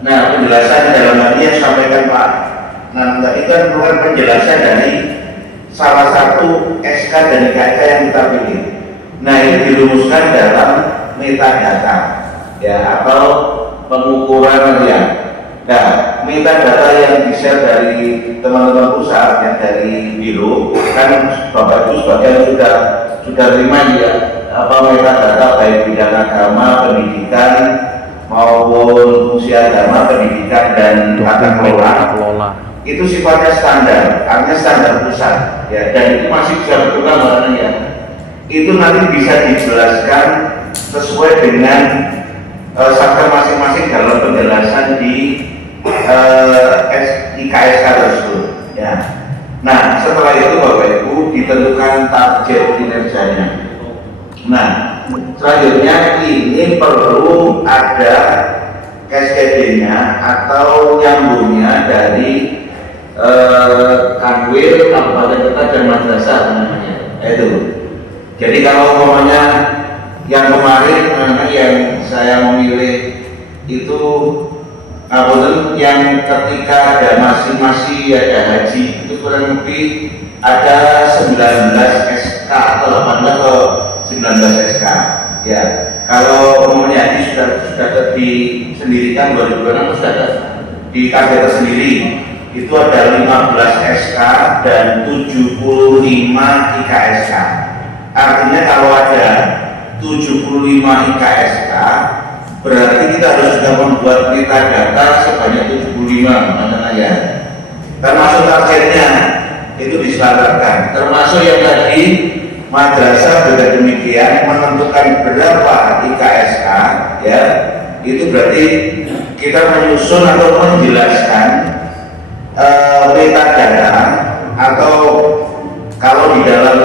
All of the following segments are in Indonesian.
Nah, penjelasan dalam hal ini yang sampaikan Pak Nan tadi kan bukan penjelasan dari salah satu SK dan KK yang kita pilih. Nah, ini dirumuskan dalam metadata ya, atau pengukuran ya. Nah, metadata yang di-share dari teman-teman pusat yang dari biro kan Bapak Ibu sebagian sudah terima ya apa metadata baik bidang agama, pendidikan maupun fungsi agama, pendidikan dan tata kelola. Itu sifatnya standar, artinya standar pusat ya, dan itu masih bisa berkembang warnanya. Itu nanti bisa dijelaskan sesuai dengan satker masing-masing dalam penjelasan di IKSK tersebut ya. Nah, setelah itu Bapak Ibu ditentukan target kinerjanya. Nah, selanjutnya ini perlu ada SKD-nya atau nyambungnya dari Kanwil, Kabupaten Kota dan Madrasah namanya. Itu. Jadi kalau umpamanya yang kemarin yang saya memilih itu yang ketika ada masing-masing ada haji itu kurang lebih ada 19 SK atau 18 atau 19 SK ya. Kalau umpamanya haji sudah disendirikan 2006 sudah ada di KBR sendiri itu ada 15 SK dan 75 IKSK. Artinya kalau ada 75 IKSK berarti kita harus sudah membuat metadata sebanyak 75 mana ya. Termasuk targetnya itu disyaratkan. Termasuk yang tadi madrasah juga demikian menentukan berapa IKSK ya. Itu berarti kita menyusun atau menjelaskan metadata atau kalau di dalam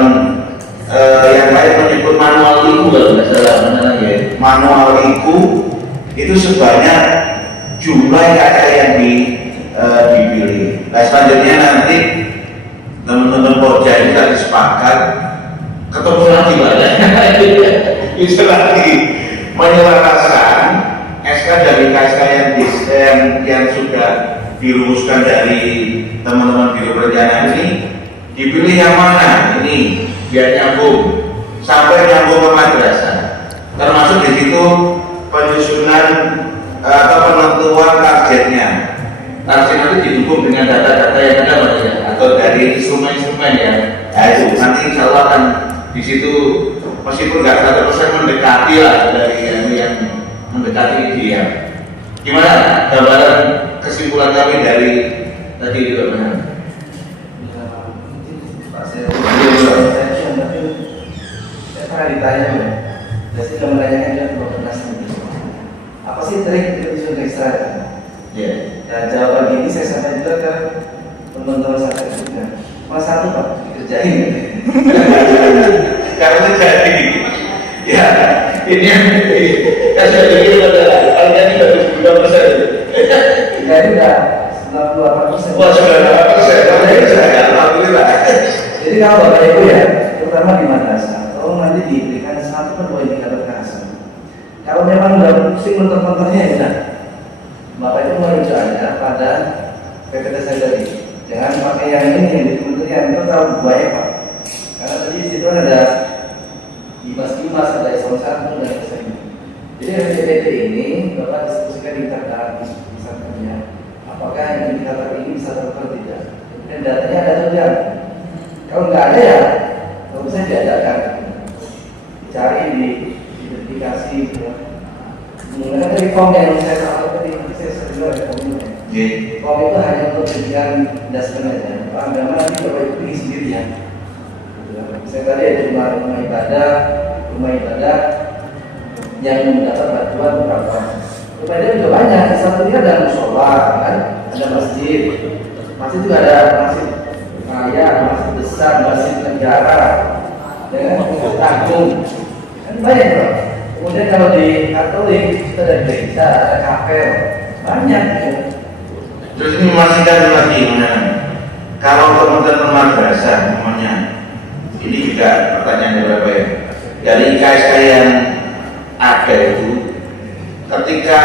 yang lain menyebut manual IKU kalau tidak salah namanya ya. Manual IKU itu sebanyak jumlah kata yang dipilih. Nah, selanjutnya nanti teman-teman Porja ini tadi sepakat ketemu lagi banyak itu lagi menyelaraskan SK dari KSK yang sudah dirumuskan dari teman-teman biro perencanaan ini, dipilih yang mana ini biar nyambung sampai nyambung ke madrasah. Termasuk di situ penyusunan atau penentuan targetnya. Target nanti didukung dengan data-data yang ada ya, atau dari instrumen-instrumen ya. Nah, itu nanti insya Allah akan di situ meskipun nggak 100% mendekati lah dari yang mendekati dia. Gimana gambaran kesimpulan kami dari tadi juga benar? Saya pernah ditanya ya, saya sudah menanyakan juga ke Bapak apa sih trik penyusun ekstra? Dan jawaban ini saya sampaikan juga ke teman-teman saya juga. Mas satu Pak dikerjain. Karena jadi ya ini saya pikir adalah harga ini bagus 2%. Jadi udah 98%. Wah, sudah 98%. Alhamdulillah. Jadi kalau Bapak Ibu ya, terutama di madrasah, tolong nanti diberikan 1 per 2 indikator kehasan. Kalau memang udah pusing mentok-mentoknya ya sudah, Bapak Ibu merujuk aja pada PPT saya tadi. Jangan pakai yang ini yang di kementerian itu terlalu banyak Pak. Karena tadi di situ ada Bimas, ada eselon 1 dan eselon 2. Jadi dari PPT ini Bapak diskusikan di misalnya apakah indikator ini bisa tertentu tidak? Dan datanya ada atau tidak? Kalau nggak ada ya, kalau bisa diadakan, cari di identifikasi. Menggunakan dari form yang saya tahu tadi, saya sering ada formnya. Form itu hanya untuk jadikan dasar saja. Agama nanti Bapak Ibu pilih sendiri ya. Saya tadi ada rumah ibadah yang mendapat bantuan berapa. Rumah ibadah juga banyak. Di satunya ada musola, kan? Ada masjid. Masjid juga ada masjid raya, masjid besar, masjid negara, dengan masjid agung. Kan banyak Pak. Kemudian kalau di Katolik kita ada gereja, ada kafe, banyak. Terus ini memastikan lagi, kalau teman-teman madrasah namanya, ini juga pertanyaannya berapa ya? Dari IKSK yang ada itu, ketika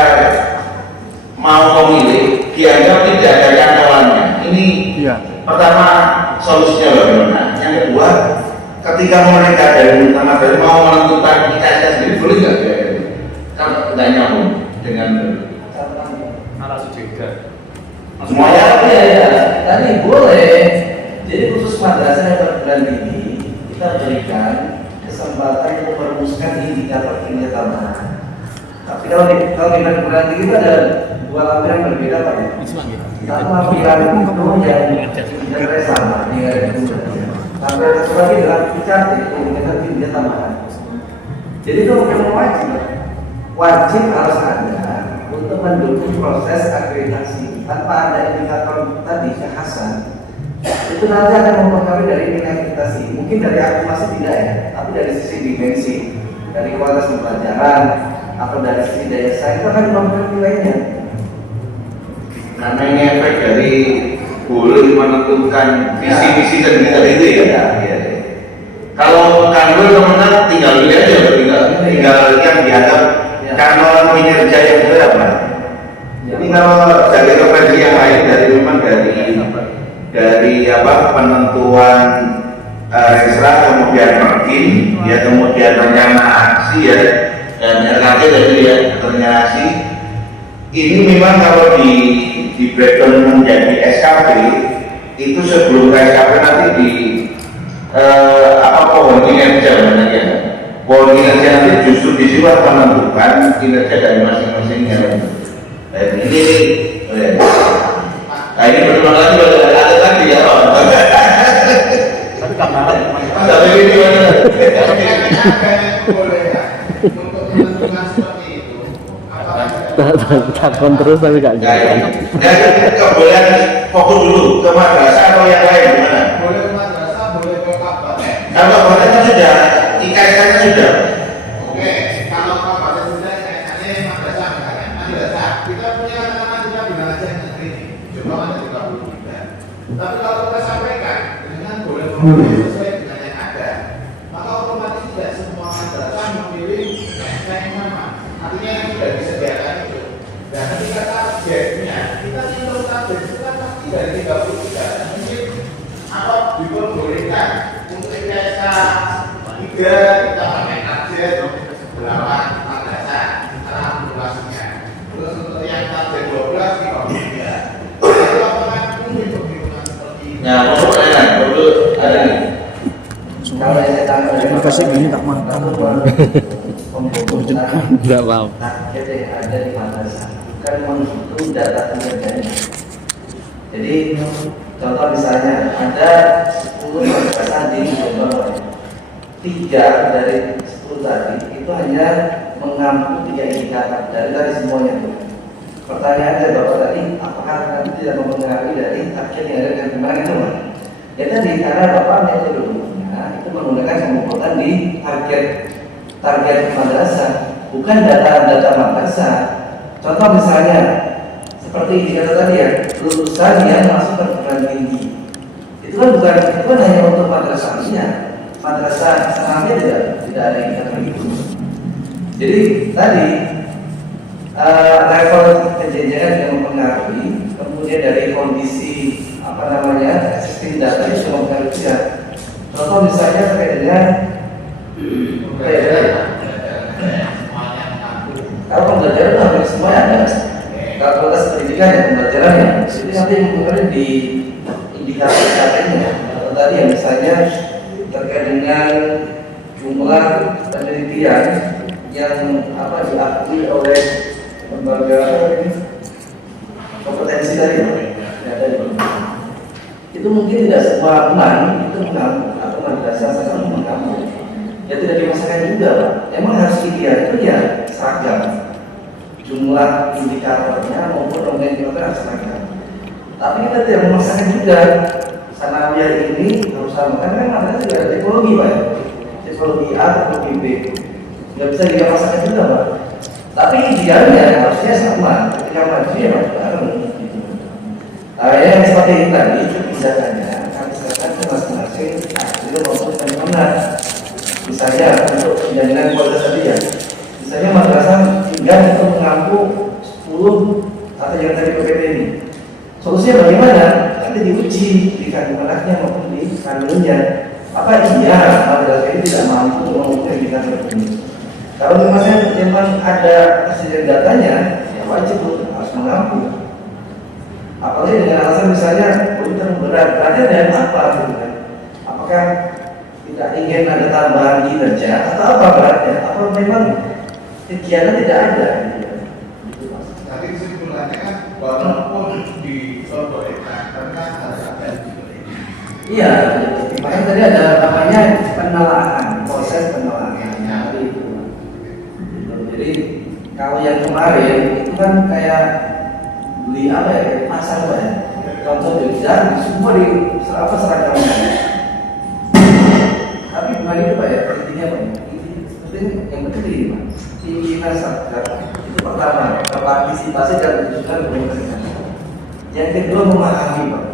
mau memilih dianggap tidak ada cantolannya. Ini pertama solusinya bagaimana? Yang kedua, ketika mereka dari utama dari mau menentukan IKSK sendiri boleh nggak ya? Kalau tidak nyambung dengan narasi juga. semuanya. Ya, tadi boleh. Jadi khusus madrasah yang perguruan tinggi kita berikan kesempatan untuk merumuskan indikator kinerja tambahan. Tapi kalau di perguruan tinggi itu ada dua lampiran berbeda Pak. Satu lampiran itu yang kinerja sama dengan itu. Lampiran satu lagi adalah indikator kinerja tambahan. Jadi itu bukan wajib harus ada untuk mendukung proses akreditasi. Tanpa ada indikator tadi kekhasan, itu nanti akan mempengaruhi dari nilai akreditasi. Mungkin dari akumulasi tidak ya, tapi dari sisi dimensi, dari kualitas pembelajaran atau dari sisi daya saing itu akan mempengaruhi nilainya. Karena ini efek dari boleh menentukan visi-visi dan kita itu ya. Kalau kantor teman-teman tinggal pilih aja, tinggal yang dianggap kantor kinerja yang berapa. Ini kalau dari referensi yang lain memang dari penentuan ekstra, kemudian margin, ya kemudian rencana aksi ya, dan RKT dari rencana aksi. Ini memang kalau di breakdown menjadi SKP itu sebelum SKP nanti di pohon kinerja namanya. Pohon kinerja nanti justru disitu menentukan kinerja dari masing-masingnya. Dan ini ini berulang lagi ada lagi ya. Tapi gambaran Tapi ini gimana? Boleh untuk menentukan seperti itu. Takon terus tapi gak Jadi kemudian fokus dulu ke madrasah atau yang lain gimana? Boleh ke madrasah, boleh ke kabupaten. Kalau kabupaten kan sudah, IKSK-nya sudah. Oke, kalau kabupaten sudah kayaknya madrasah misalnya, madrasah kita punya anak-anak kita bilang aja negeri coba ada 33. Tapi kalau kita sampaikan dengan boleh sesuai dengan yang ada, maka otomatis tidak semua madrasah memilih yang sama. Artinya yang sudah disediakan itu. Dan ketika targetnya, kita hitung target itu kan pasti dari 33. Mungkin apa diperbolehkan untuk IPSK 3 kita pakai target 8 madrasah karena akumulasinya. Terus untuk yang target 12 kita beda. Itu apakah mungkin perhitungan seperti ini? Nah, mau pertanyaan, perlu ada nih. Kalau saya tanya Terima kasih, ini tak makan. Enggak mau. target yang ada di madrasah bukan menghitung data kinerjanya. Jadi contoh misalnya ada 10 madrasah di Jombang, 3 dari 10 tadi itu hanya mengampu 3 indikator dari tadi semuanya. Pertanyaan dari Bapak tadi, apakah nanti tidak mempengaruhi dari target yang ada di kemarin itu? Ya tadi karena Bapak metodologinya itu menggunakan pengukuran di target madrasah, bukan data madrasah. Contoh misalnya seperti indikator tadi ya, lulusan yang masuk perguruan tinggi. Itu kan hanya untuk madrasahnya. Madrasah senamnya tidak ada indikator itu. Jadi tadi level kejenjangan yang mempengaruhi, kemudian dari kondisi existing data itu mempengaruhi ya. Contoh misalnya terkait dengan kalau pembelajaran itu hampir semua ada. Kalau kualitas pendidikan ya pembelajarannya, jadi nanti mempengaruhi di indikator katanya. Atau tadi yang misalnya terkait dengan jumlah penelitian yang diakui oleh lembaga kompetensi tadi itu mungkin tidak semua itu mengambil atau madrasah sama mengambil. Ya tidak dimasakan juga Pak. Emang harus ideal itu ya seragam. Jumlah indikatornya maupun nomenklaturnya harus seragam. Tapi kita tidak memaksakan juga. Sanawiyah ini harus sama. Kan madrasah juga ada tipologi Pak. Tipologi A, tipologi B. Tidak bisa dimaksakan juga Pak. Tapi idealnya harusnya sama. Ketika maju ya maju bareng. Yang seperti ini tadi itu bisa saja kami serahkan ke masing-masing hasil maupun penyempurnaan. Misalnya untuk penjaminan kualitas tadi ya, misalnya madrasah tinggal untuk mengampu 10 atau yang tadi PPT ini. Solusinya bagaimana? Nanti diuji di kandungan anaknya maupun di kandungannya. Apa iya madrasah ini tidak mampu mengukur kita terpenuhi? Kalau memang ada hasil datanya, ya wajib harus mengampu. Apalagi dengan alasan misalnya terlalu berat, beratnya dengan apa? Gitu kan? Apakah tidak ingin ada tambahan kinerja atau apa beratnya? Apa memang kegiatan tidak ada? Gitu, Mas. Tapi kesimpulannya kan walaupun diperbolehkan, tapi kan harus ada dibolehkan. Iya, makanya tadi ada namanya penelaahan, proses penelaahan. Jadi kalau yang kemarin itu kan kayak beli apa ya, pasar Pak ya. Contoh Jogja, semua di seragamnya. Tapi bukan itu Pak ya, intinya Pak. Yang penting ini Pak. Pimpinan satgas itu pertama, berpartisipasi dan menunjukkan komunikasi. Yang kedua memahami Pak.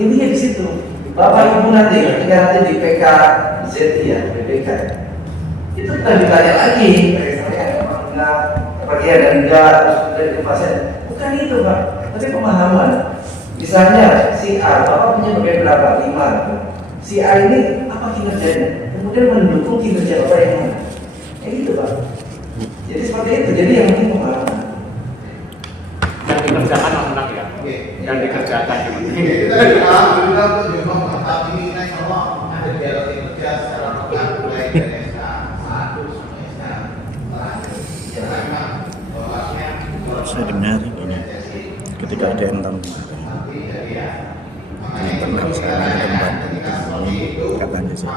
Intinya di situ. Bapak Ibu nanti ketika nanti di PKZ ya, BPK itu kita ditanya lagi, bagian dan enggak terus dari pasien. Bukan itu Pak, tapi pemahaman. Misalnya si A, Bapak punya bagian berapa? 5. Si A ini apa kinerjanya? Kemudian mendukung kinerja Bapak yang mana? Kayak gitu Pak. Jadi seperti itu. Jadi yang penting pemahaman. Yang dikerjakan anak ya. Yang dikerjakan. Jadi tadi alhamdulillah untuk jumlah mantap ini naik Allah ada dialog kerja secara pekan mulai dari SK1 sampai SK Saya dengar ini ketika ada yang di internal saya tempat itu katanya sih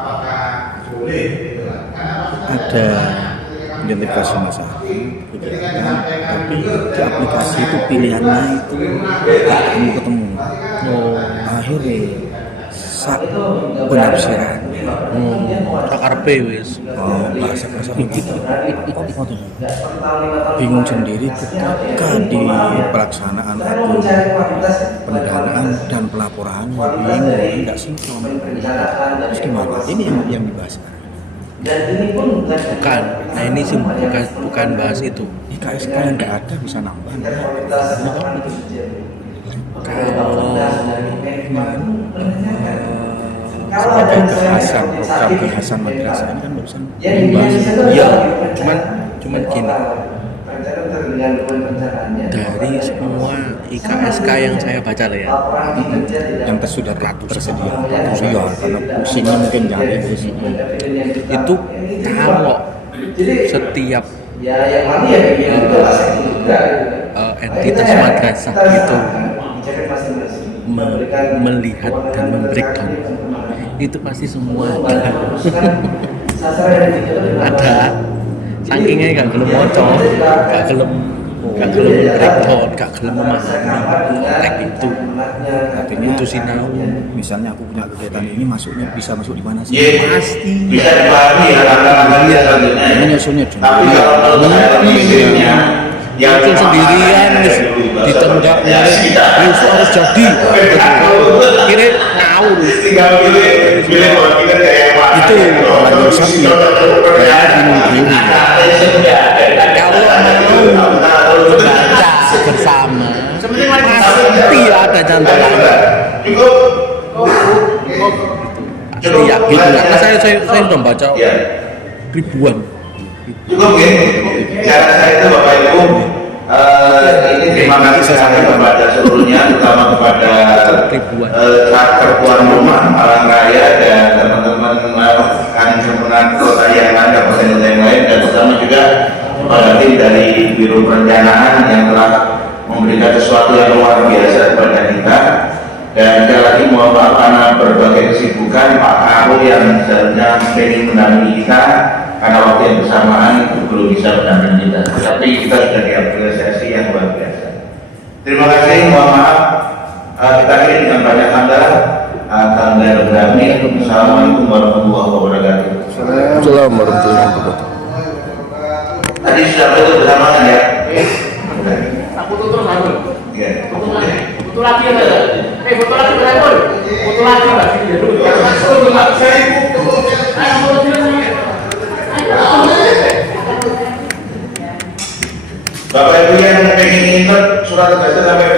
ada identifikasi masalah kegiatan, tapi di aplikasi itu pilihannya itu tak ketemu. Akhirnya sak penafsiran. Tak karepe wis. Bahasa gitu. Bingung sendiri ketika di pelaksanaan atau pendanaan dan pelaporan bingung, tidak sinkron. Terus gimana? Ini yang dibahas. Dan ini pun Bukan. Nah ini sih bukan bahas itu. IKSK yang tidak ada bisa nambah. Kalau sebagai kehasan program kehasan madrasah ini kan barusan membahas. Iya, cuman gini. Dari semua IKSK yang saya baca lah ya, Yang sudah tersedia. Iya, karena sini mungkin jadi di sini. itu kalau setiap entitas madrasah itu melihat dan membreakdown, itu pasti semua ada sakingnya gak gelem moco, gak gelem breakdown, gak gelem memahami konteks itu. Artinya Itu sinau. misalnya aku punya kegiatan ini bisa masuk di mana sih? Pasti. Bisa dipahami ya langkah-langkahnya selanjutnya. Ini nyusunnya dulu. Tapi kalau menurut saya misalnya yang Itu sendirian wis ditendang wis harus jadi. Kira ngawur. tinggal pilih bahwa kita kayak apa Itu Lagi sapi. Kayak bingung diri. Kalau mau baca bersama, pasti ada cantolannya. Pasti yakin karena saya sudah baca Ya. ribuan. Cukup ya. Cara saya itu Bapak Ibu, ini terima kasih sekali kepada seluruhnya, terutama kepada tuan rumah Malang Raya dan teman-teman Kansemenang Kota yang lain, Kabupaten yang lain, dan terutama juga kepada tim dari Biro Perencanaan yang telah memberikan sesuatu yang luar biasa kepada kita. Dan sekali lagi mohon maaf karena berbagai kesibukan Pak Karo yang seharusnya ingin mendampingi kita karena waktu yang bersamaan belum bisa mendampingi kita. Tapi kita sudah diapresiasi yang luar biasa. Terima kasih, mohon maaf. Kita akhiri dengan banyak hamdalah. Assalamualaikum warahmatullahi wabarakatuh. Assalamualaikum warahmatullahi wabarakatuh. Tadi sudah betul bersama kan ya? Aku tutur satu. Iya. Foto lagi ya, foto lagi berapa? Foto lagi Mbak sini ya dulu. Bapak Ibu yang pengen ikut surat tugasnya sampai bisa